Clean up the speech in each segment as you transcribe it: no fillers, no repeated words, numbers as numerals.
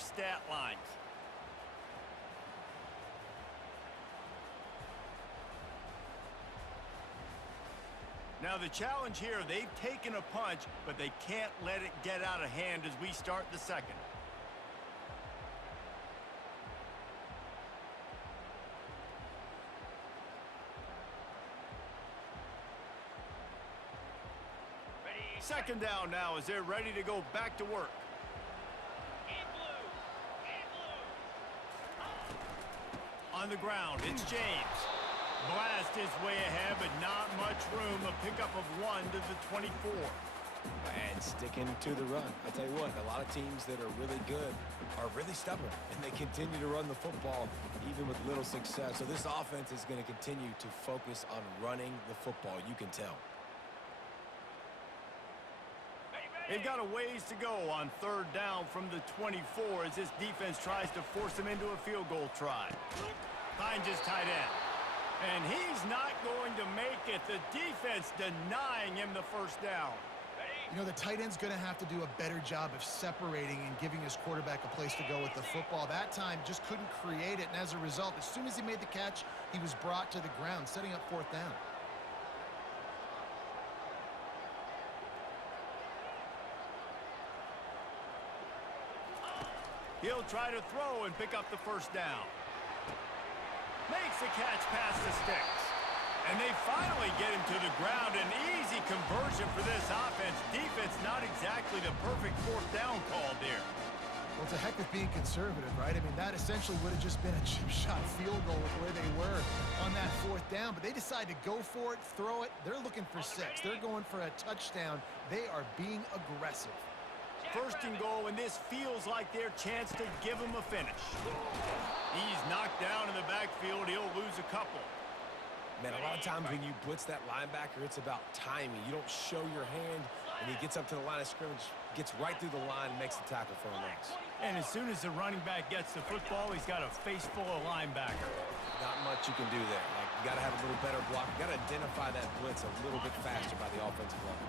stat lines. Now the challenge here, they've taken a punch, but they can't let it get out of hand as we start the second. Second down now as they're ready to go back to work. On the ground, it's James. Blast his way ahead, but not much room. A pickup of 1 to the 24. And sticking to the run. I'll tell you what, a lot of teams that are really good are really stubborn, and they continue to run the football even with little success. So this offense is going to continue to focus on running the football. You can tell. They've got a ways to go on third down from the 24 as this defense tries to force them into a field goal try. Finds his tight end. And he's not going to make it. The defense denying him the first down. You know, the tight end's going to have to do a better job of separating and giving his quarterback a place to go with the football. That time just couldn't create it, and as a result, as soon as he made the catch, he was brought to the ground, setting up fourth down. He'll try to throw and pick up the first down. Makes the catch past the sticks. And they finally get him to the ground. An easy conversion for this offense. Defense not exactly the perfect fourth down call there. Well, it's a heck of being conservative, right? I mean, that essentially would have just been a chip shot field goal with where they were on that fourth down. But they decide to go for it, throw it. They're looking for 6. They're going for a touchdown. They are being aggressive. First and goal, and this feels like their chance to give him a finish. He's knocked down in the backfield. He'll lose a couple. Man, a lot of times when you blitz that linebacker, it's about timing. You don't show your hand, and he gets up to the line of scrimmage, gets right through the line, and makes the tackle for a loss. And as soon as the running back gets the football, he's got a face full of linebacker. Not much you can do there. Like, you got to have a little better block. You got to identify that blitz a little bit faster by the offensive line.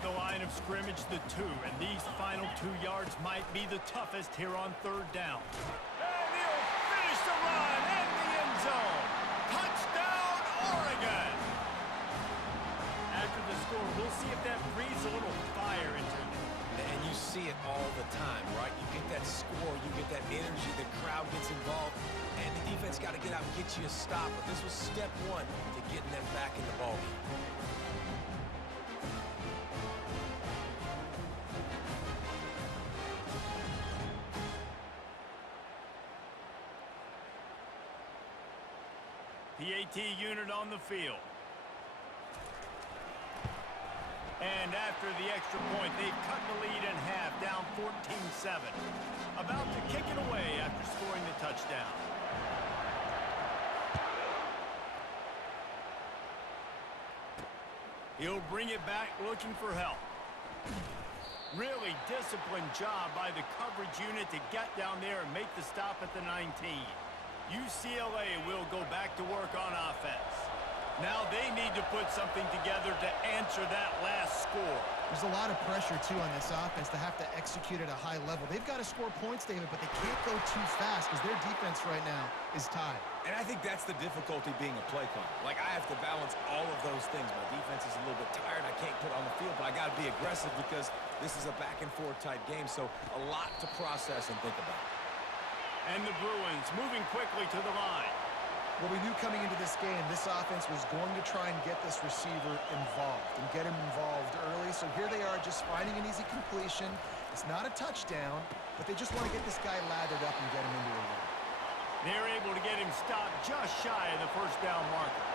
The line of scrimmage, the 2, and these final 2 yards might be the toughest here on third down. And he'll finish the run in the end zone. Touchdown, Oregon! After the score, we'll see if that breathes a little fire into them. And you see it all the time, right? You get that score, you get that energy, the crowd gets involved, and the defense got to get out and get you a stop. But this was step 1 to getting them back in the ballgame. PAT unit on the field. And after the extra point, they've cut the lead in half, down 14-7. About to kick it away after scoring the touchdown. He'll bring it back looking for help. Really disciplined job by the coverage unit to get down there and make the stop at the 19. UCLA will go back to work on offense. Now they need to put something together to answer that last score. There's a lot of pressure, too, on this offense to have to execute at a high level. They've got to score points, David, but they can't go too fast because their defense right now is tied. And I think that's the difficulty being a play caller. Like, I have to balance all of those things. My defense is a little bit tired. I can't put on the field, but I got to be aggressive because this is a back-and-forth type game, so a lot to process and think about. And the Bruins moving quickly to the line. Well, we knew coming into this game, this offense was going to try and get this receiver involved and get him involved early. So here they are just finding an easy completion. It's not a touchdown, but they just want to get this guy lathered up and get him into a run. They're able to get him stopped just shy of the first down marker.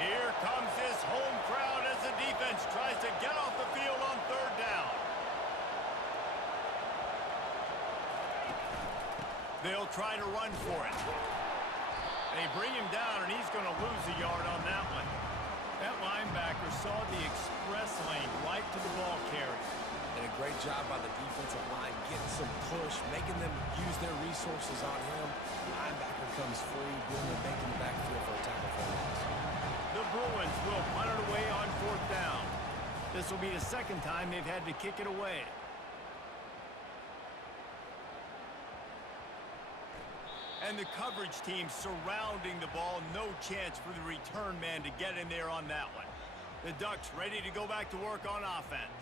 Here comes this home crowd as the defense tries to get off the field on third down. They'll try to run for it. They bring him down, and he's going to lose a yard on that one. That linebacker saw the express lane right to the ball carrier. And a great job by the defensive line, getting some push, making them use their resources on him. The linebacker comes free, doing the making the backfield for a tackle for a loss. The Bruins will punt it away on fourth down. This will be the second time they've had to kick it away. And the coverage team surrounding the ball. No chance for the return man to get in there on that one. The Ducks ready to go back to work on offense.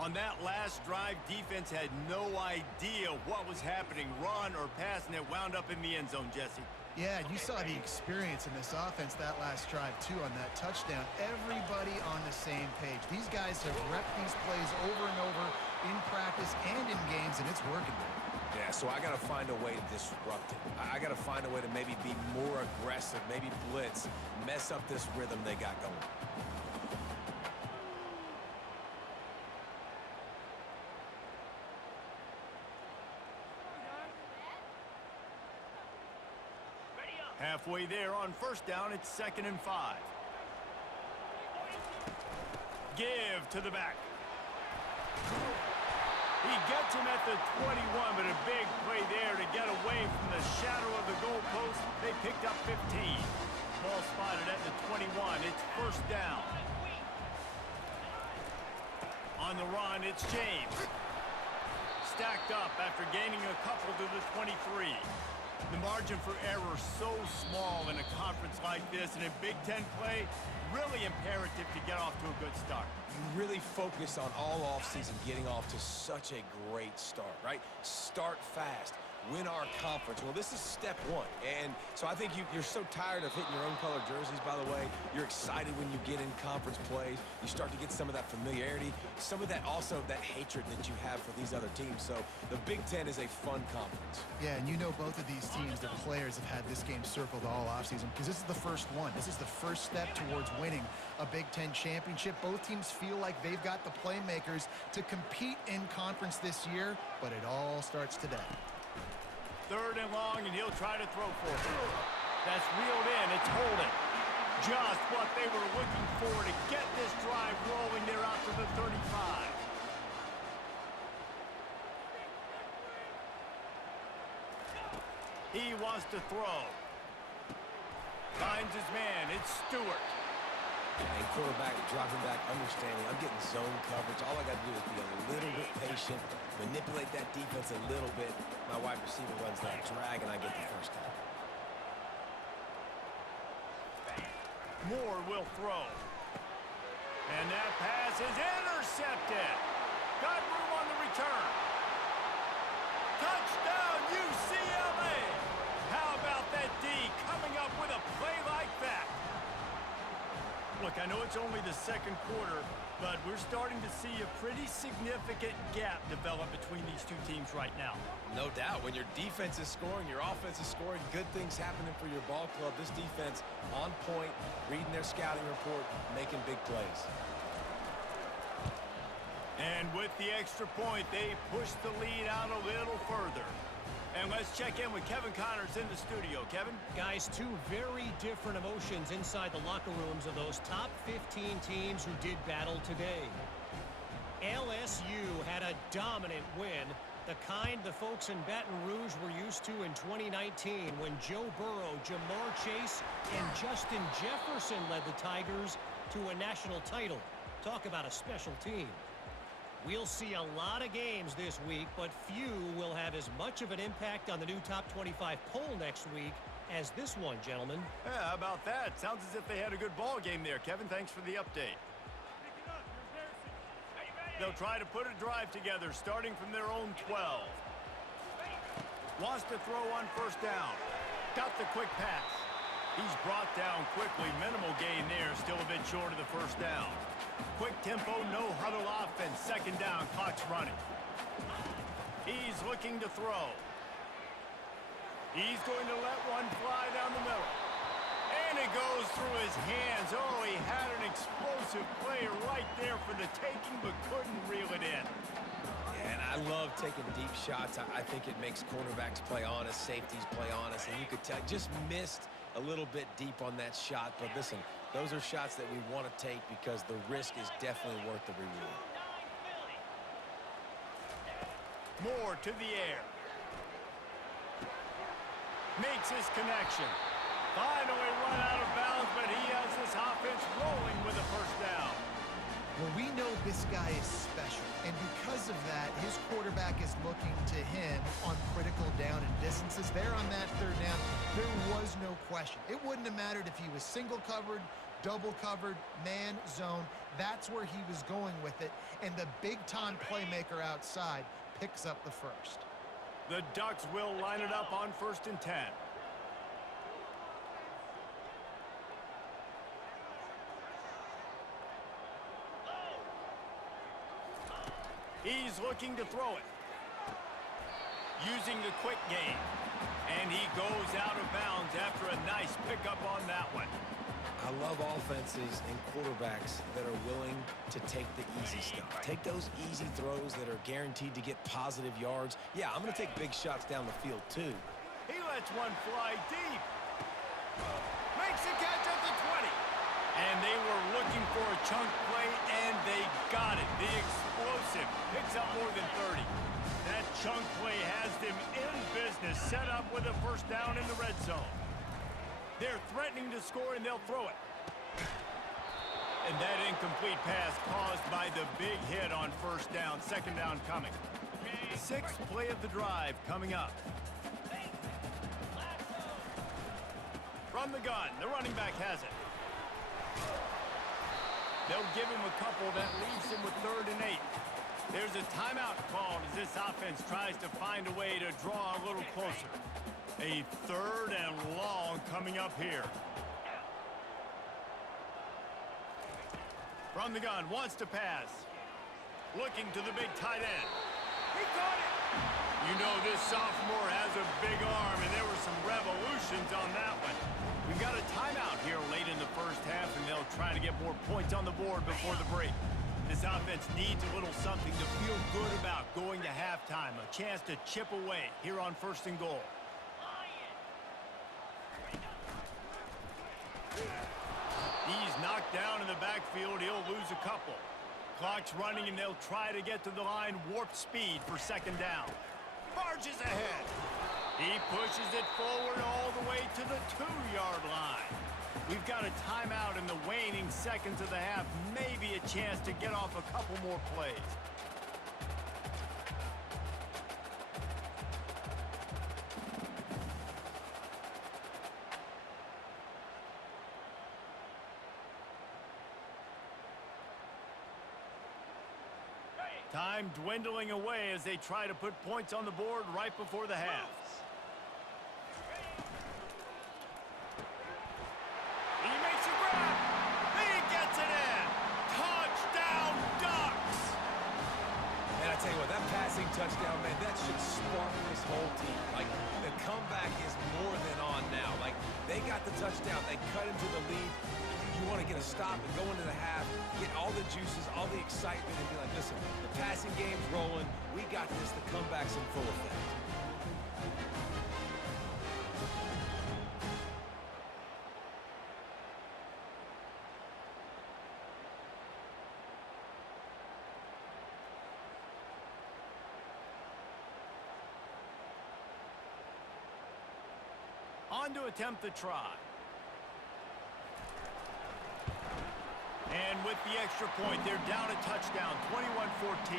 On that last drive, defense had no idea what was happening. Run or pass, and it wound up in the end zone, Jesse. Yeah, you saw the experience in this offense that last drive, too, on that touchdown. Everybody on the same page. These guys have repped these plays over and over in practice and in games, and it's working. Yeah, so I got to find a way to disrupt it. I got to find a way to maybe be more aggressive, maybe blitz, mess up this rhythm they got going. Halfway there on first down, it's 2nd and 5. Give to the back. He gets him at the 21, but a big play there to get away from the shadow of the goalpost. They picked up 15. Ball spotted at the 21. It's first down. On the run, it's James. Stacked up after gaining a couple to the 23. The margin for error so small in a conference like this, and in Big Ten play, really imperative to get off to a good start. You really focus on all offseason getting off to such a great start, right? Start fast. Win our conference. Well, this is step one. And so I think you're so tired of hitting your own color jerseys, by the way. You're excited when you get in conference plays. You start to get some of that familiarity, some of that also that hatred that you have for these other teams. So the Big Ten is a fun conference. Yeah, and you know both of these teams, the players have had this game circled all offseason because this is the first one. This is the first step towards winning a Big Ten championship. Both teams feel like they've got the playmakers to compete in conference this year, but it all starts today. 3rd and long, and he'll try to throw for it. That's reeled in. It's holding. Just what they were looking for to get this drive rolling there out to the 35. He wants to throw. Finds his man. It's Stewart. And quarterback dropping back, understanding I'm getting zone coverage. All I got to do is be a little bit patient, manipulate that defense a little bit. My wide receiver runs that drag, and I get the first down. Moore will throw. And that pass is intercepted. Got room on the return. Touchdown, UCLA! How about that D coming up with a play like that? Look, I know it's only the second quarter, but we're starting to see a pretty significant gap develop between these two teams right now. No doubt. When your defense is scoring, your offense is scoring, good things happening for your ball club. This defense on point, reading their scouting report, making big plays. And with the extra point, they push the lead out a little further. And let's check in with Kevin Connors in the studio. Kevin? Guys, two very different emotions inside the locker rooms of those top 15 teams who did battle today. LSU had a dominant win, the kind the folks in Baton Rouge were used to in 2019 when Joe Burrow, Jamar Chase, and Justin Jefferson led the Tigers to a national title. Talk about a special team. We'll see a lot of games this week, but few will have as much of an impact on the new top 25 poll next week as this one, gentlemen. Yeah, how about that? Sounds as if they had a good ball game there. Kevin, thanks for the update. They'll try to put a drive together, starting from their own 12. Wants to throw on first down. Got the quick pass. He's brought down quickly. Minimal gain there, still a bit short of the first down. Quick tempo, no huddle offense. 2nd down, clock's running. He's looking to throw. He's going to let one fly down the middle. And it goes through his hands. Oh, he had an explosive play right there for the taking, but couldn't reel it in. And I love taking deep shots. I think it makes quarterbacks play honest, safeties play honest, and you could tell just missed a little bit deep on that shot. But listen, those are shots that we want to take because the risk is definitely worth the reward. Moore to the air. Makes his connection. Finally run out of bounds, but he has this offense rolling with a first down. Well, we know this guy is special, and because of that, his quarterback is looking to him on critical down and distances. There on that third down, there was no question. It wouldn't have mattered if he was single covered, double covered, man, zone. That's where he was going with it, and the big-time playmaker outside picks up the first. The Ducks will line it up on 1st and 10. He's looking to throw it. Using the quick game. And he goes out of bounds after a nice pickup on that one. I love offenses and quarterbacks that are willing to take the easy stuff. Take those easy throws that are guaranteed to get positive yards. Yeah, I'm going to take big shots down the field, too. He lets one fly deep. Makes a catch at the 20. And they were looking for a chunk play, and they got it. The explosive picks up more than 30. That chunk play has them in business, set up with a first down in the red zone. They're threatening to score, and they'll throw it. And that incomplete pass caused by the big hit on first down. Second down coming. 6th play of the drive coming up. From the gun, the running back has it. They'll give him a couple that leaves him with 3rd and 8. There's a timeout called as this offense tries to find a way to draw a little closer. A 3rd and long coming up here. From the gun, wants to pass. Looking to the big tight end. He caught it! You know this sophomore has a big arm, and there were some revolutions on that one. We've got a timeout here late in the first half, and they'll try to get more points on the board before the break. This offense needs a little something to feel good about going to halftime. A chance to chip away here on 1st and goal. He's knocked down in the backfield. He'll lose a couple. Clock's running, and they'll try to get to the line warp speed for 2nd down. Barges ahead. He pushes it forward all the way to the 2-yard line. We've got a timeout in the waning seconds of the half. Maybe a chance to get off a couple more plays. Time dwindling away as they try to put points on the board right before the half. He makes a grab. He gets it in. Touchdown, Ducks! And I tell you what, that passing touchdown, man, that should spark this whole team. Like, the comeback is more than on now. Like, they got the touchdown. They cut into the lead. You want to get a stop and go into the half, get all the juices, all the excitement, and be like, listen, the passing game's rolling. We got this. The comeback's in full effect. On to attempt the try. And with the extra point, they're down a touchdown, 21-14.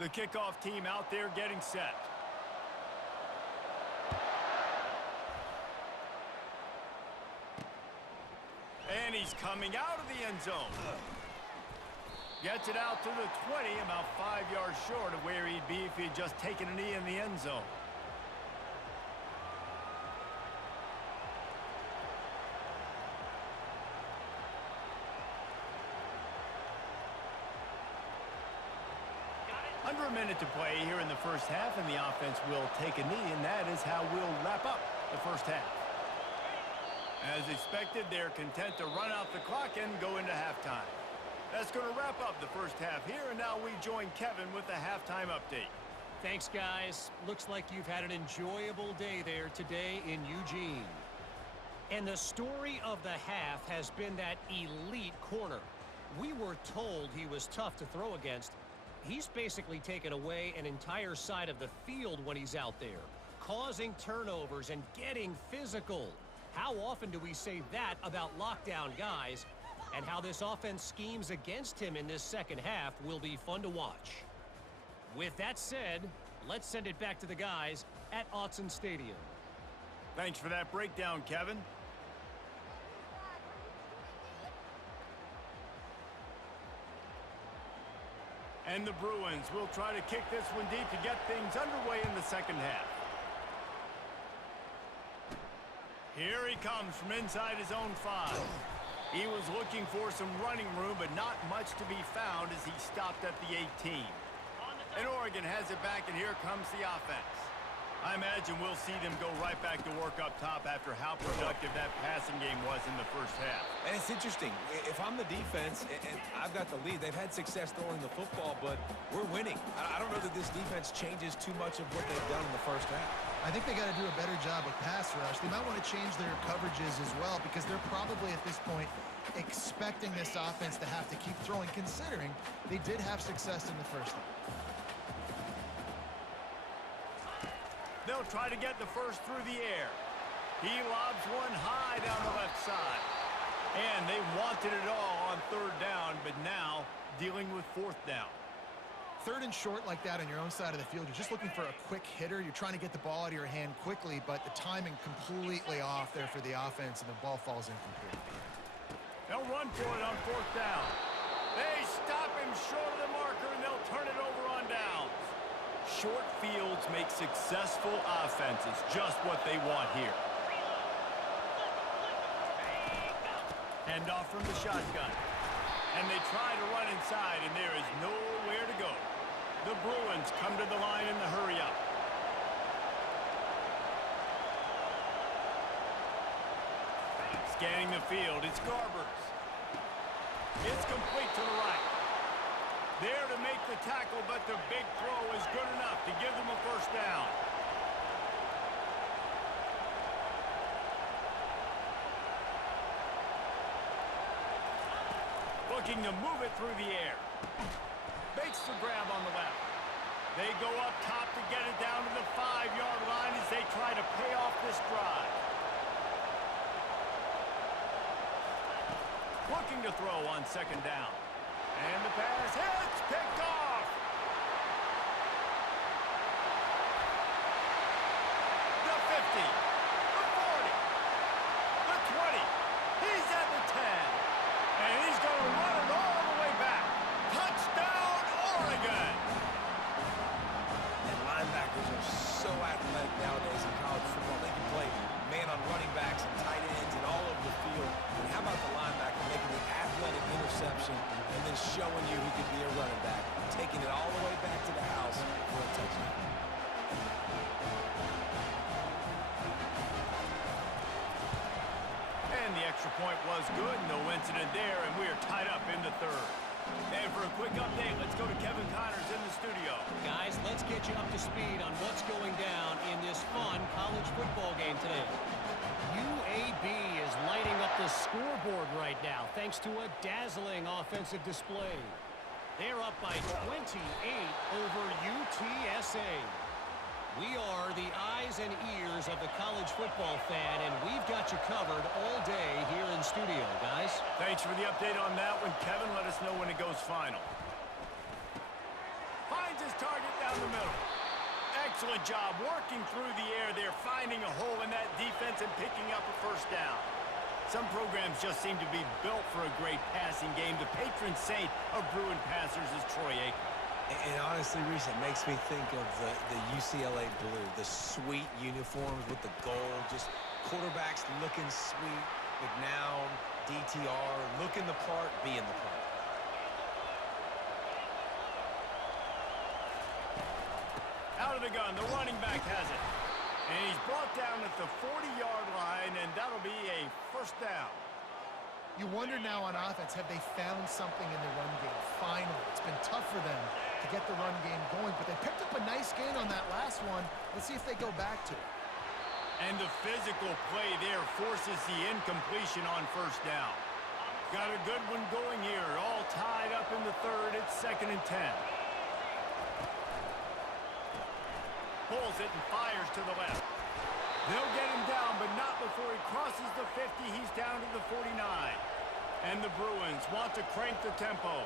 The kickoff team out there getting set. And he's coming out of the end zone. Gets it out to the 20, about 5 yards short of where he'd be if he'd just taken a knee in the end zone. Under a minute to play here in the first half, and the offense will take a knee, and that is how we'll wrap up the first half. As expected, they're content to run out the clock and go into halftime. That's going to wrap up the first half here, and now we join Kevin with the halftime update. Thanks, guys. Looks like you've had an enjoyable day there today in Eugene. And the story of the half has been that elite corner. We were told he was tough to throw against. He's basically taken away an entire side of the field when he's out there, causing turnovers and getting physical. How often do we say that about lockdown guys? And how this offense schemes against him in this second half will be fun to watch. With that said, let's send it back to the guys at Autzen Stadium. Thanks for that breakdown, Kevin. And the Bruins will try to kick this one deep to get things underway in the second half. Here he comes from inside his own 5. He was looking for some running room, but not much to be found as he stopped at the 18. And Oregon has it back, and here comes the offense. I imagine we'll see them go right back to work up top after how productive that passing game was in the first half. And it's interesting. If I'm the defense and I've got the lead, they've had success throwing the football, but we're winning. I don't know that this defense changes too much of what they've done in the first half. I think they got to do a better job with pass rush. They might want to change their coverages as well because they're probably at this point expecting this offense to have to keep throwing, considering they did have success in the first half. They'll try to get the first through the air. He lobs one high down the left side. And they wanted it all on third down, but now dealing with fourth down. Third and short like that on your own side of the field, you're just looking for a quick hitter. You're trying to get the ball out of your hand quickly, but the timing completely off there for the offense, and the ball falls incomplete. They'll run for it on fourth down. They stop him short of the marker, and they'll turn it over on downs. Short fields make successful offenses just what they want here. Hand off from the shotgun. And they try to run inside, and there is nowhere to go. The Bruins come to the line in the hurry-up. Scanning the field, it's Garbers. It's complete to the right. There to make the tackle, but the big throw is good enough to give them a first down. Looking to move it through the air. Makes the grab on the left. They go up top to get it down to the 5-yard line as they try to pay off this drive. Looking to throw on second down. And the pass hits, picked off. The 50, the 40, the 20. He's at the 10. And he's going to run it all the way back. Touchdown, Oregon. And linebackers are so athletic nowadays in college football. They can play man on running backs and tight ends and all over the field. And how about the linebacker making the athletic interception and then showing you he could be a running back, taking it all the way back to the house for a touchdown. And the extra point was good. No incident there, and we are tied up in the third. And for a quick update, let's go to Kevin Connors in the studio. Guys, let's get you up to speed on what's going down in this fun college football game today. UAB is lighting up the scoreboard right now thanks to a dazzling offensive display. They're up by 28 over UTSA. We are the eyes and ears of the college football fan, and we've got you covered all day here in studio, guys. Thanks for the update on that one, Kevin. Let us know when it goes final. Finds his target down the middle. Excellent job working through the air there, finding a hole in that defense and picking up a first down. Some programs just seem to be built for a great passing game. The patron saint of Bruin passers is Troy Aikman. And honestly, Reese, it makes me think of the UCLA blue, the sweet uniforms with the gold, just quarterbacks looking sweet, McNown, DTR, looking the part, being the part. Out of the gun, the running back has it. And he's brought down at the 40-yard line, and that'll be a first down. You wonder now on offense, have they found something in the run game? Finally, it's been tough for them to get the run game going, but they picked up a nice gain on that last one. Let's see if they go back to it. And the physical play there forces the incompletion on first down. Got a good one going here, all tied up in the third. It's 2nd and 10. Pulls it and fires to the left. They'll get him down, but not before he crosses the 50. He's down to the 49. And the Bruins want to crank the tempo.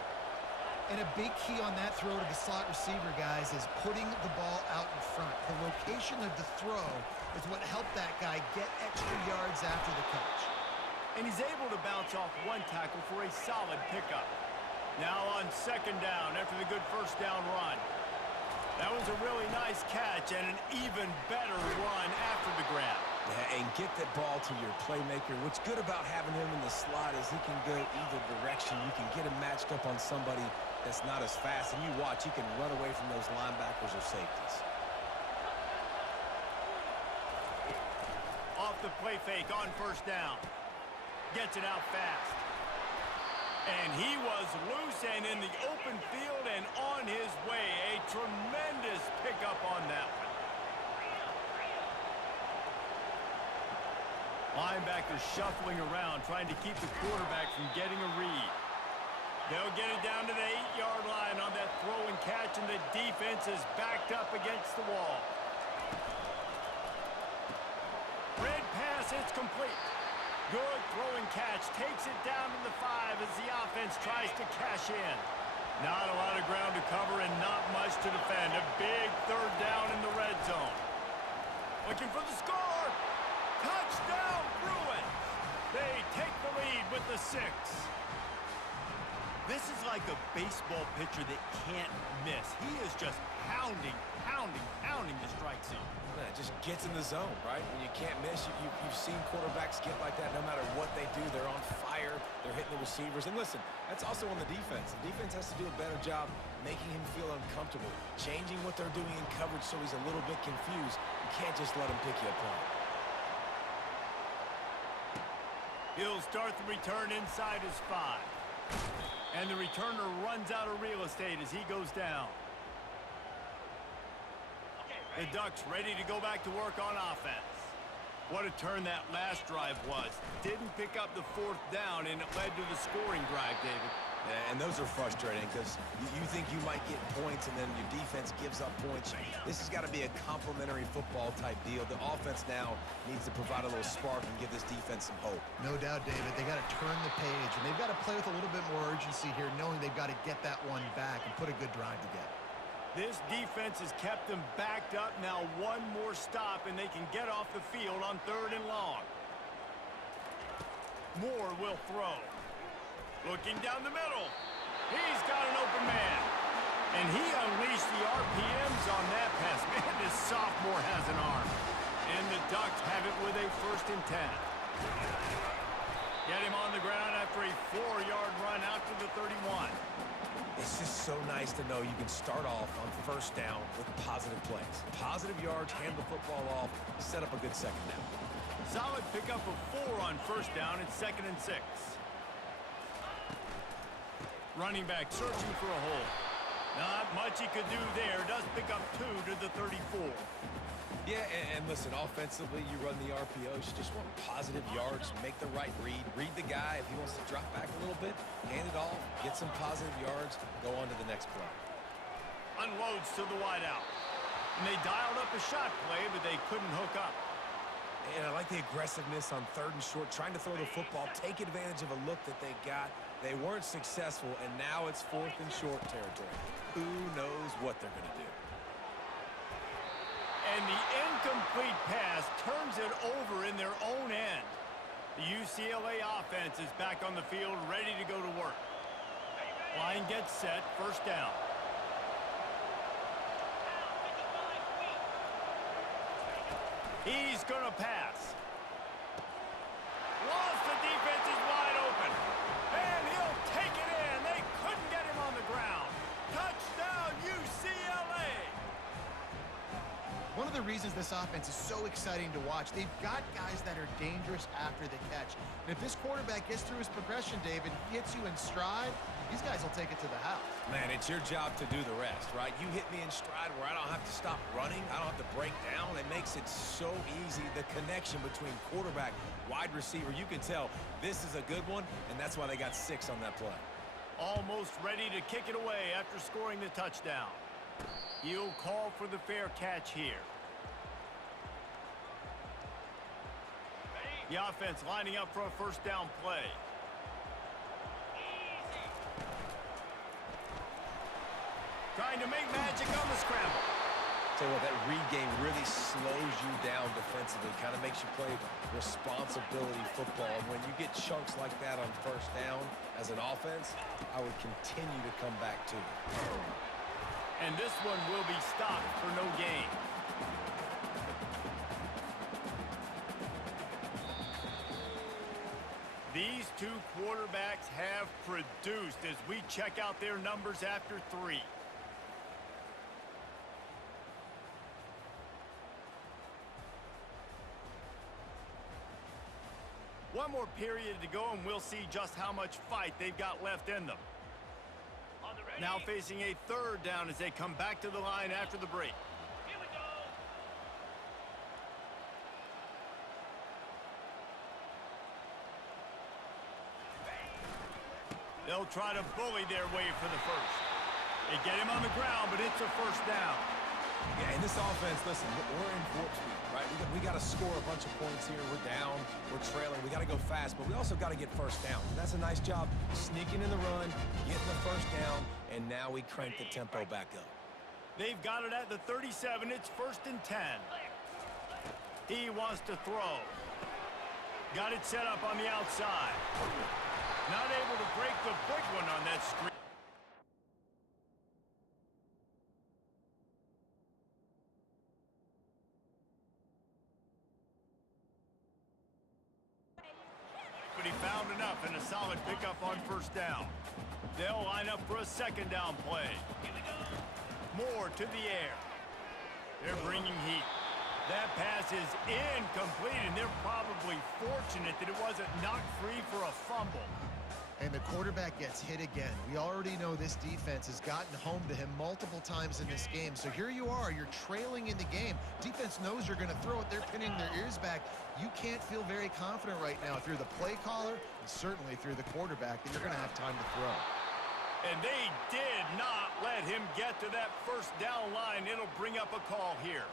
And a big key on that throw to the slot receiver, guys, is putting the ball out in front. The location of the throw is what helped that guy get extra yards after the catch. And he's able to bounce off one tackle for a solid pickup. Now on 2nd down after the good first down run. That was a really nice catch and an even better run after the grab. Yeah, and get that ball to your playmaker. What's good about having him in the slot is he can go either direction. You can get him matched up on somebody that's not as fast, and you watch, he can run away from those linebackers or safeties. Off the play fake on first down. Gets it out fast. And he was loose and in the open field and on his way. A tremendous pickup on that one. Linebackers shuffling around, trying to keep the quarterback from getting a read. They'll get it down to the 8-yard line on that throw and catch, and the defense is backed up against the wall. Red pass, it's complete. Good throwing catch, takes it down to the 5 as the offense tries to cash in. Not a lot of ground to cover and not much to defend. A big 3rd down in the red zone. Looking for the score. Touchdown, Bruins. They take the lead with the 6. This is like a baseball pitcher that can't miss. He is just pounding the strike zone. Yeah, it just gets in the zone, right? When you can't miss, you've seen quarterbacks get like that no matter what they do. They're on fire. They're hitting the receivers. And listen, that's also on the defense. The defense has to do a better job making him feel uncomfortable, changing what they're doing in coverage so he's a little bit confused. You can't just let him pick you apart. He'll start the return inside his 5. And the returner runs out of real estate as he goes down. The Ducks ready to go back to work on offense. What a turn that last drive was. Didn't pick up the 4th down, and it led to the scoring drive, David. Yeah, and those are frustrating because you think you might get points and then your defense gives up points. This has got to be a complementary football type deal. The offense now needs to provide a little spark and give this defense some hope. No doubt, David. They got to turn the page, and they've got to play with a little bit more urgency here, knowing they've got to get that one back and put a good drive together. This defense has kept them backed up. Now one more stop, and they can get off the field on 3rd and long. Moore will throw. Looking down the middle. He's got an open man. And he unleashed the RPMs on that pass. Man, this sophomore has an arm. And the Ducks have it with a 1st and 10. Get him on the ground after a 4-yard run out to the 31. It's just so nice to know you can start off on 1st down with positive plays. Positive yards, hand the football off, set up a good 2nd down. Solid pickup of 4 on 1st down. It's 2nd and 6. Running back searching for a hole. Not much he could do there. Does pick up 2 to the 34. Yeah, and listen, offensively, you run the RPOs. You just want positive yards, make the right read. Read the guy. If he wants to drop back a little bit, hand it off, get some positive yards, go on to the next play. Unloads to the wideout. And they dialed up a shot play, but they couldn't hook up. And I like the aggressiveness on 3rd and short, trying to throw the football, take advantage of a look that they got, They weren't successful, and now it's 4th and short territory. Who knows what they're going to do? And the incomplete pass turns it over in their own end. The UCLA offense is back on the field, ready to go to work. Line gets set, first down. He's going to pass. Lost, the defense is wide open. And he'll take it in. They couldn't get him on the ground. Touchdown, UCLA. One of the reasons this offense is so exciting to watch, they've got guys that are dangerous after the catch. And if this quarterback gets through his progression, David, he hits you in stride, these guys will take it to the house. Man, it's your job to do the rest, right? You hit me in stride where I don't have to stop running. I don't have to break down. It makes it so easy. The connection between quarterback, wide receiver, you can tell this is a good one, and that's why they got 6 on that play. Almost ready to kick it away after scoring the touchdown. He'll call for the fair catch here. The offense lining up for a first down play. Trying to make magic on the scramble. Tell you what, that read game really slows you down defensively, kind of makes you play responsibility football. And when you get chunks like that on first down as an offense, I would continue to come back to it. And this one will be stopped for no gain. These two quarterbacks have produced as we check out their numbers after 3. One more period to go, and we'll see just how much fight they've got left in them. Now facing a third down as they come back to the line after the break. Here we go. They'll try to bully their way for the first. They get him on the ground, but it's a first down. Yeah, in this offense, listen, we're in warp speed, right? We got to score a bunch of points here. We're down, we're trailing. We got to go fast, but we also got to get first down. And that's a nice job sneaking in the run, getting the first down, and now we crank the tempo back up. They've got it at the 37. It's 1st and 10. He wants to throw. Got it set up on the outside. Not able to break the big one on that screen. But he found enough and a solid pickup on first down. They'll line up for a second down play. More to the air. They're bringing heat. That pass is incomplete, and they're probably fortunate that it wasn't knocked free for a fumble. And the quarterback gets hit again. We already know this defense has gotten home to him multiple times in this game. So here you are, you're trailing in the game. Defense knows you're going to throw it. They're pinning their ears back. You can't feel very confident right now through the play caller and certainly through the quarterback that you're going to have time to throw. And they did not let him get to that first down line. It'll bring up a call here.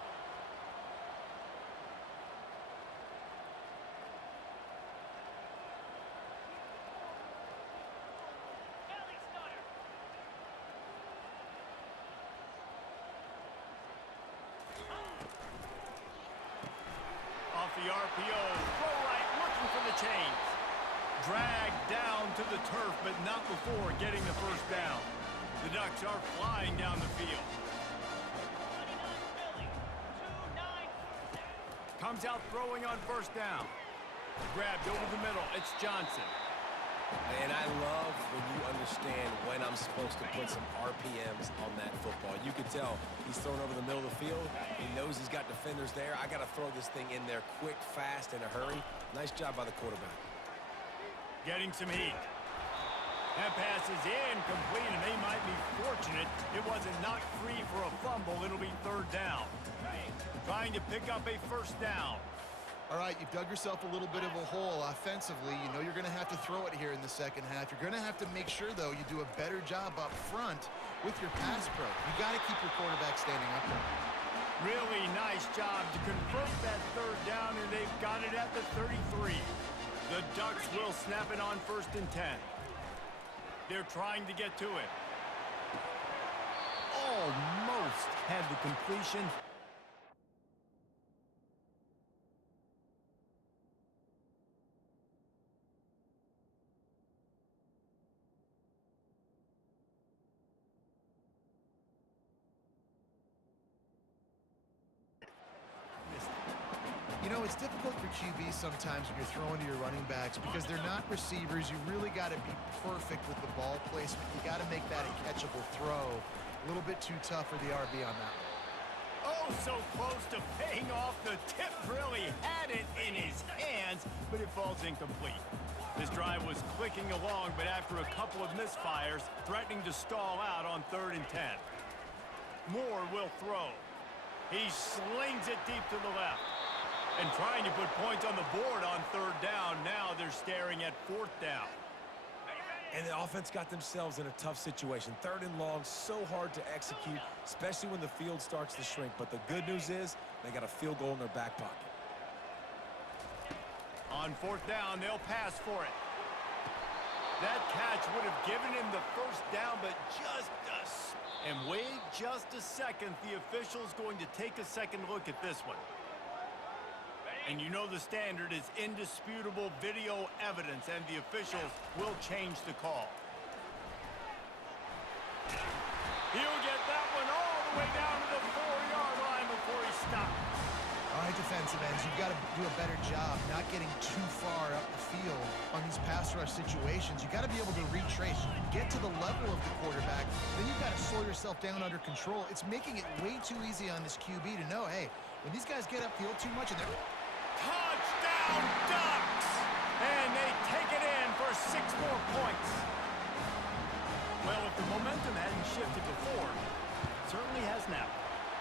Off the RPO, throw right, looking for the chains. Dragged down to the turf, but not before getting the first down. The Ducks are flying down the field. Comes out throwing on first down. Grabbed over the middle, it's Johnson. And I love when you understand when I'm supposed to put some RPMs on that football. You can tell he's thrown over the middle of the field. He knows he's got defenders there. I got to throw this thing in there quick, fast, in a hurry. Nice job by the quarterback. Getting some heat. That pass is incomplete, and they might be fortunate it wasn't knocked free for a fumble. It'll be third down. Trying to pick up a first down. All right, you've dug yourself a little bit of a hole offensively. You know you're going to have to throw it here in the second half. You're going to have to make sure, though, you do a better job up front with your pass pro. You got to keep your quarterback standing up there. Really nice job to convert that third down, and they've got it at the 33. The Ducks will snap it on 1st and 10. They're trying to get to it. Almost had the completion. You know, it's difficult for QBs sometimes when you're throwing to your running backs because they're not receivers. You really got to be perfect with the ball placement. You got to make that a catchable throw. A little bit too tough for the RB on that one. Oh, so close to paying off. The tip really had it in his hands, but it falls incomplete. This drive was clicking along, but after a couple of misfires, threatening to stall out on 3rd and 10. Moore will throw. He slings it deep to the left. And trying to put points on the board on 3rd down. Now they're staring at 4th down. And the offense got themselves in a tough situation. 3rd and long, so hard to execute, especially when the field starts to shrink. But the good news is they got a field goal in their back pocket. On 4th down, they'll pass for it. That catch would have given him the 1st down, but and wait just a second. The official's going to take a second look at this one. And you know the standard is indisputable video evidence, and the officials will change the call. He'll get that one all the way down to the 4-yard line before he stops. All right, defensive ends, you've got to do a better job not getting too far up the field on these pass rush situations. You've got to be able to retrace. You can get to the level of the quarterback, then you've got to slow yourself down under control. It's making it way too easy on this QB to know, hey, when these guys get upfield too much and they're... Touchdown Ducks! And they take it in for 6 more points. Well, if the momentum hadn't shifted before, it certainly has now.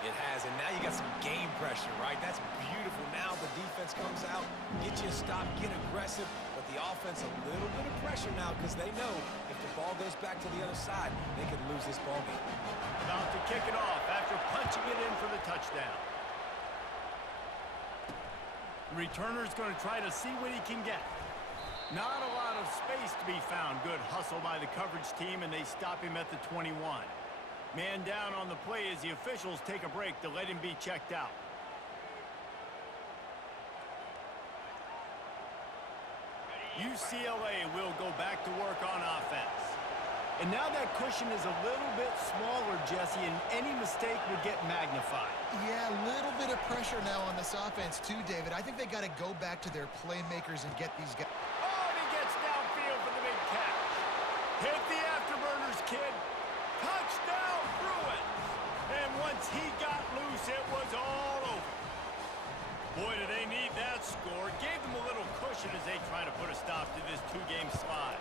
It has, and now you got some game pressure, right? That's beautiful. Now the defense comes out, get you a stop, get aggressive, but the offense a little bit of pressure now because they know if the ball goes back to the other side, they could lose this ball game. About to kick it off after punching it in for the touchdown. Returner's going to try to see what he can get. Not a lot of space to be found. Good hustle by the coverage team, and they stop him at the 21. Man down on the play as the officials take a break to let him be checked out. UCLA will go back to work on offense. And now that cushion is a little bit smaller, Jesse, and any mistake would get magnified. Yeah, a little bit of pressure now on this offense too, David. I think they got to go back to their playmakers and get these guys. Oh, and he gets downfield for the big catch. Hit the afterburners, kid. Touchdown, Bruins. And once he got loose, it was all over. Boy, do they need that score. Gave them a little cushion as they try to put a stop to this 2-game slide.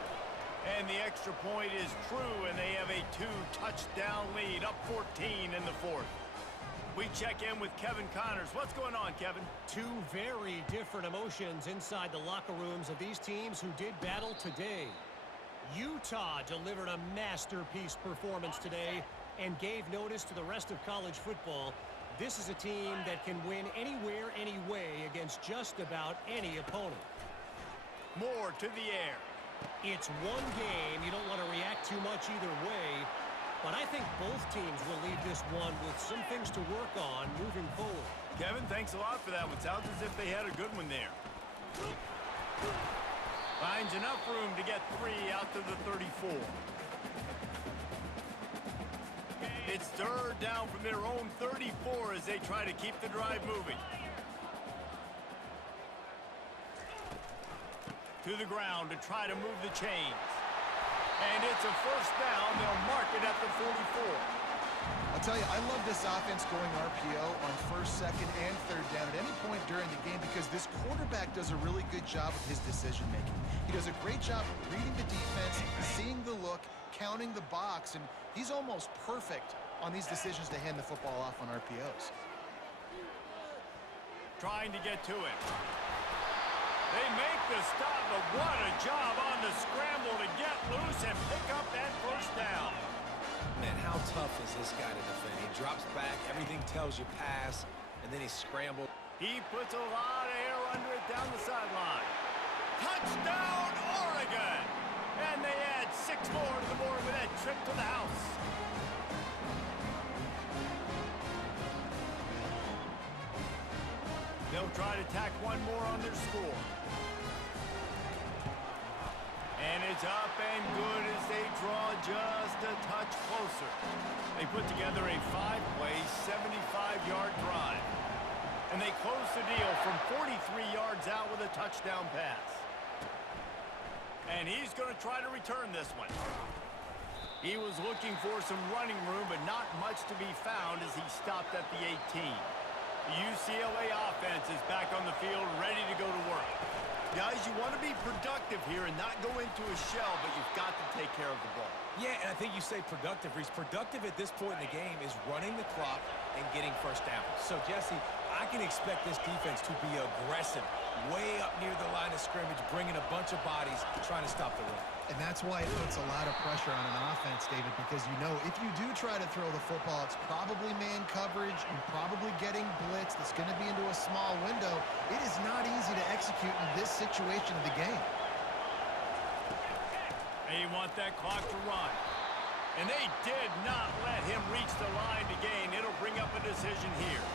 And the extra point is true, and they have a 2-touchdown lead, up 14 in the 4th. We check in with Kevin Connors. What's going on, Kevin? 2 very different emotions inside the locker rooms of these teams who did battle today. Utah delivered a masterpiece performance today and gave notice to the rest of college football. This is a team that can win anywhere, any way against just about any opponent. Moore to the air. It's one game. You don't want to react too much either way. But I think both teams will leave this one with some things to work on moving forward. Kevin, thanks a lot for that one. Sounds as if they had a good one there. Finds enough room to get 3 out to the 34. It's 3rd down from their own 34 as they try to keep the drive moving. To the ground to try to move the chains. And it's a 1st down. They'll mark it at the 44. I'll tell you, I love this offense going RPO on 1st, 2nd, and 3rd down at any point during the game because this quarterback does a really good job of his decision-making. He does a great job reading the defense, seeing the look, counting the box, and he's almost perfect on these decisions to hand the football off on RPOs. Trying to get to it. They make the stop, but what a job on the scramble to get loose and pick up that 1st down. Man, how tough is this guy to defend? He drops back, everything tells you pass, and then he scrambles. He puts a lot of air under it down the sideline. Touchdown, Oregon! And they add 6 more to the board with that trip to the house. They'll try to tack one more on their score. And it's up and good as they draw just a touch closer. They put together a 5-play, 75-yard drive. And they close the deal from 43 yards out with a touchdown pass. And he's going to try to return this one. He was looking for some running room, but not much to be found as he stopped at the 18. The UCLA offense is back on the field, ready to go to work. Guys, you want to be productive here and not go into a shell, but you've got to take care of the ball. Yeah, and I think you say productive, Reese. Productive at this point in the game is running the clock and getting first down. So, Jesse, I can expect this defense to be aggressive, way up near the line of scrimmage, bringing a bunch of bodies, trying to stop the run. And that's why it puts a lot of pressure on an offense, David, because you know if you do try to throw the football, it's probably man coverage. You're probably getting blitz that's going to be into a small window. It is not easy to execute in this situation of the game. They want that clock to run. And they did not let him reach the line to gain. It'll bring up a decision here.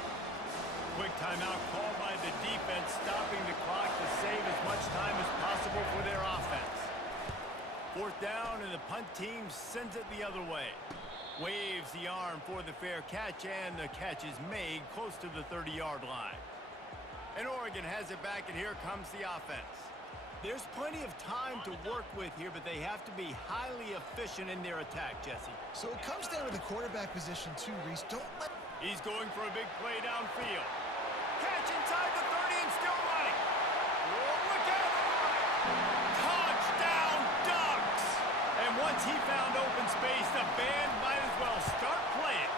Quick timeout called by the defense, stopping the clock to save as much time as possible for their offense. 4th down, and the punt team sends it the other way. Waves the arm for the fair catch, and the catch is made close to the 30-yard line. And Oregon has it back, and here comes the offense. There's plenty of time to work with here, but they have to be highly efficient in their attack, Jesse. So it comes down to the quarterback position too, Reese. Don't let... He's going for a big play downfield. Catch inside the 30 and still running. Oh, look out! Touchdown Ducks! And once he found open space, the band might as well start playing.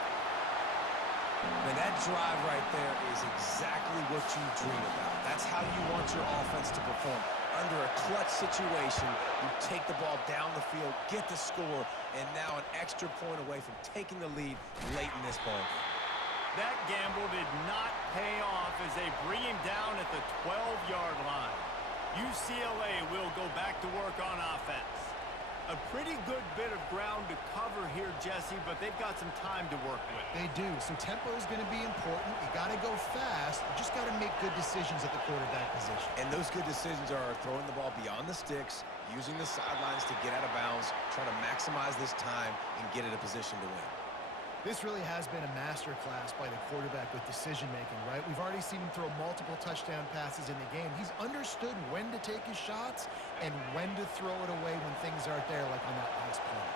And that drive right there is exactly what you dream about. That's how you want your offense to perform. Under a clutch situation, you take the ball down the field, get the score, and now an extra point away from taking the lead late in this ball game. That gamble did not pay off as they bring him down at the 12-yard line. UCLA will go back to work on offense. A pretty good bit of ground to cover here, Jesse, but they've got some time to work with. They do. So tempo is going to be important. You got to go fast. You just got to make good decisions at the quarterback position. And those good decisions are throwing the ball beyond the sticks, using the sidelines to get out of bounds, trying to maximize this time and get in a position to win. This really has been a masterclass by the quarterback with decision-making, right? We've already seen him throw multiple touchdown passes in the game. He's understood when to take his shots and when to throw it away when things aren't there, like on that last play.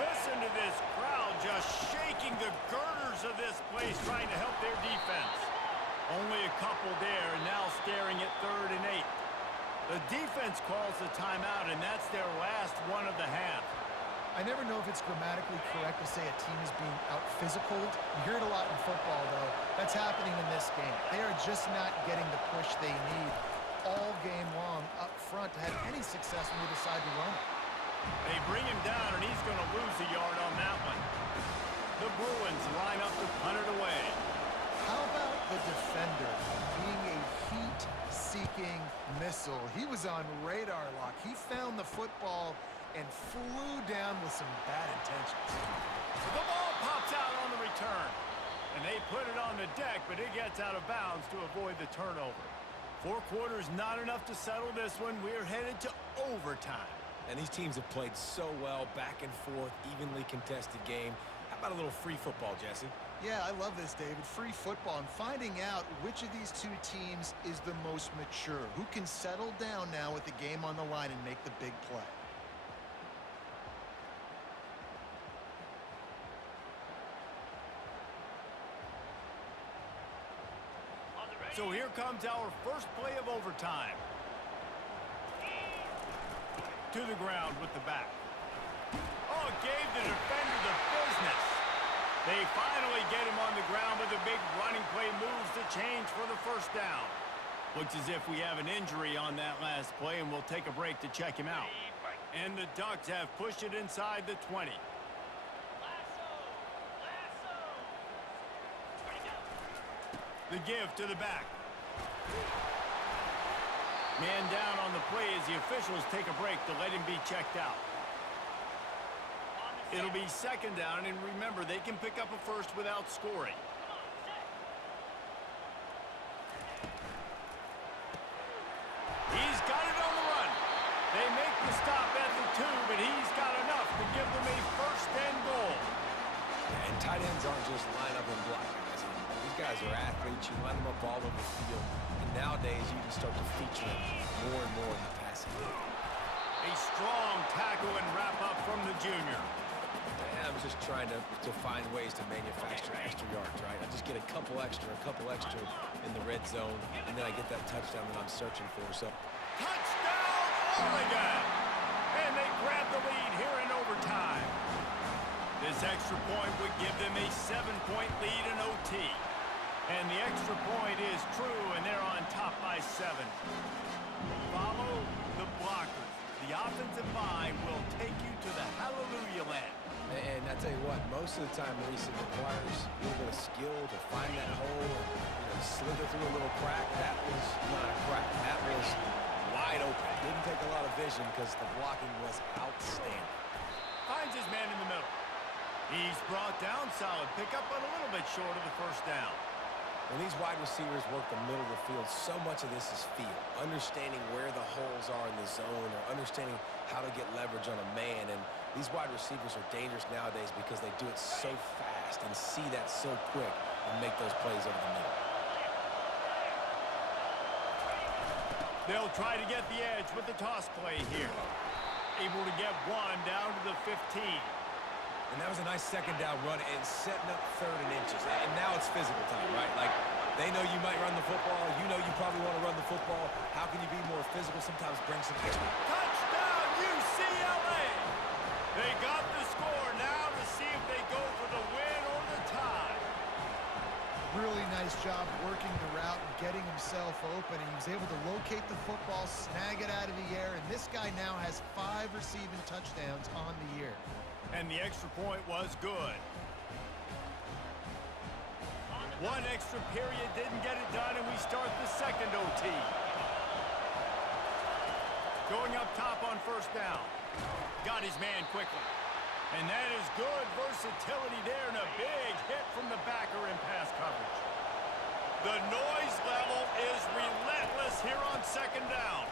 Listen to this crowd just shaking the girders of this place, trying to help their defense. Only a couple there, and now staring at 3rd and 8. The defense calls the timeout, and that's their last one of the half. I never know if it's grammatically correct to say a team is being out-physicaled. You hear it a lot in football, though. That's happening in this game. They are just not getting the push they need all game long up front to have any success when they decide to run it. They bring him down, and he's going to lose a yard on that one. The Bruins line up to punt it away. How about the defender being a heat-seeking missile? He was on radar lock. He found the football and flew down with some bad intentions. The ball pops out on the return. And they put it on the deck, but it gets out of bounds to avoid the turnover. 4 quarters not enough to settle this one. We're headed to overtime. And these teams have played so well, back and forth, evenly contested game. How about a little free football, Jesse? Yeah, I love this, David. Free football and finding out which of these two teams is the most mature. Who can settle down now with the game on the line and make the big play. So here comes our first play of overtime. To the ground with the back. Oh, it gave the defender the business. They finally get him on the ground, but the big running play moves the change for the first down. Looks as if we have an injury on that last play, and we'll take a break to check him out. And the Ducks have pushed it inside the 20. The give to the back. Man down on the play as the officials take a break to let him be checked out. It'll be second down, and remember, they can pick up a first without scoring. He's got it on the run. They make the stop at the 2, but he's got enough to give them a first and goal. And tight ends aren't just line up and block guys. These guys are athletes. You line them up all over the field. And nowadays, you can start to feature them more and more in the passing game. A strong tackle and wrap up from the junior. I'm just trying to find ways to manufacture extra yards, right? I just get a couple extra in the red zone, and then I get that touchdown that I'm searching for. So, touchdown, Oregon! And they grab the lead here in overtime. This extra point would give them a 7-point lead in OT. And the extra point is true, and they're on top by 7. Follow the blockers. The offensive line will take you to the hallelujah land. And I tell you what, most of the time, Maurice, it requires a little bit of skill to find that hole and slither through a little crack. That was not a crack. That was wide open. Didn't take a lot of vision because the blocking was outstanding. Finds his man in the middle. He's brought down, solid pickup, but a little bit short of the first down. When these wide receivers work the middle of the field, so much of this is feel. Understanding where the holes are in the zone or understanding how to get leverage on a man. And these wide receivers are dangerous nowadays because they do it so fast and see that so quick and make those plays over the middle. They'll try to get the edge with the toss play here. Able to get one down to the 15. And that was a nice second down run and setting up 3rd and inches. And now it's physical time, right? Like, they know you might run the football. You know you probably want to run the football. How can you be more physical? Sometimes bring some extra. Touchdown, UCLA! They got the score now to see if they go for the win or the tie. Really nice job working the route and getting himself open. He was able to locate the football, snag it out of the air, and this guy now has 5 receiving touchdowns on the year. And the extra point was good. One extra period didn't get it done, and we start the second OT. Going up top on first down. Got his man quickly. And that is good versatility there, and a big hit from the backer in pass coverage. The noise level is relentless here on second down.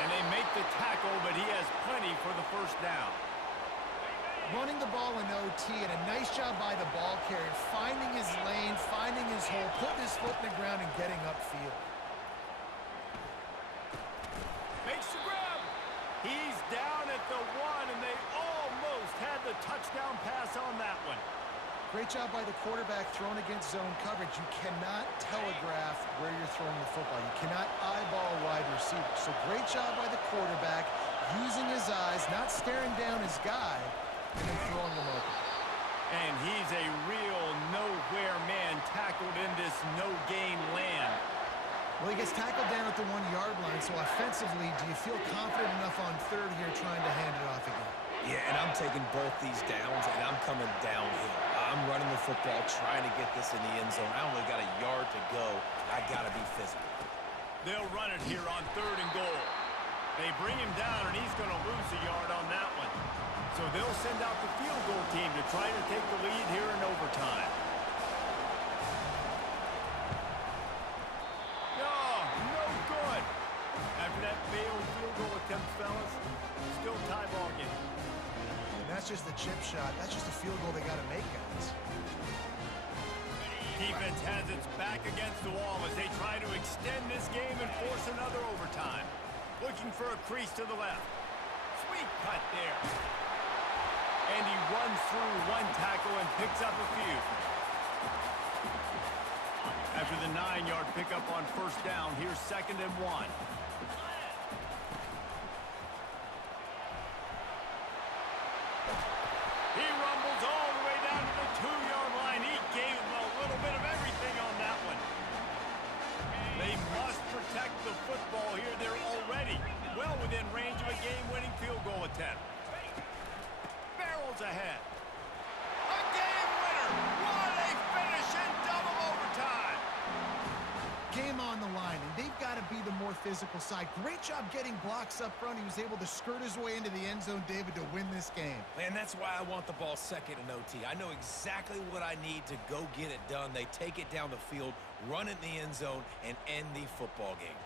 And they make the tackle, but he has plenty for the first down. Running the ball in OT, and a nice job by the ball carrier, finding his lane, finding his hole, putting his foot in the ground, and getting upfield. Makes the grab. He's down at the 1, and they almost had the touchdown pass on that one. Great job by the quarterback throwing against zone coverage. You cannot telegraph where you're throwing the football. You cannot eyeball a wide receiver. So great job by the quarterback, using his eyes, not staring down his guy, and then throwing him open. And he's a real nowhere man tackled in this no-gain land. Well, he gets tackled down at the 1-yard line, so offensively, do you feel confident enough on third here trying to hand it off again? Yeah, and I'm taking both these downs, and I'm coming downhill. I'm running the football, trying to get this in the end zone. I only got a yard to go. I got to be physical. They'll run it here on 3rd and goal. They bring him down, and he's going to lose a yard on that one. So they'll send out the field goal team to try to take the lead here in overtime. No good. After that failed field goal attempt, fellas, still tie ball game. And that's just the chip shot. That's just a field goal they got to make, guys. Defense has its back against the wall as they try to extend this game and force another overtime. Looking for a crease to the left. Sweet cut there. And he runs through one tackle and picks up a few. After the 9-yard pickup on first down, here's 2nd and 1. He rumbles all the way down to the 2-yard line. He gave him a little bit of everything on that one. They must protect the football here. They're already well within range of a game-winning field goal attempt. Barrels ahead. A game winner. What a finish in double overtime. Game on the physical side. Great job getting blocks up front. He was able to skirt his way into the end zone, David, to win this game. And that's why I want the ball second in OT. I know exactly what I need to go get it done. They take it down the field, run it in the end zone, and end the football game.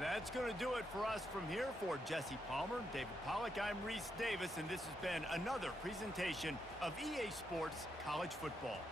That's going to do it for us from here. For Jesse Palmer, David Pollack, I'm Reese Davis, and this has been another presentation of EA Sports College Football.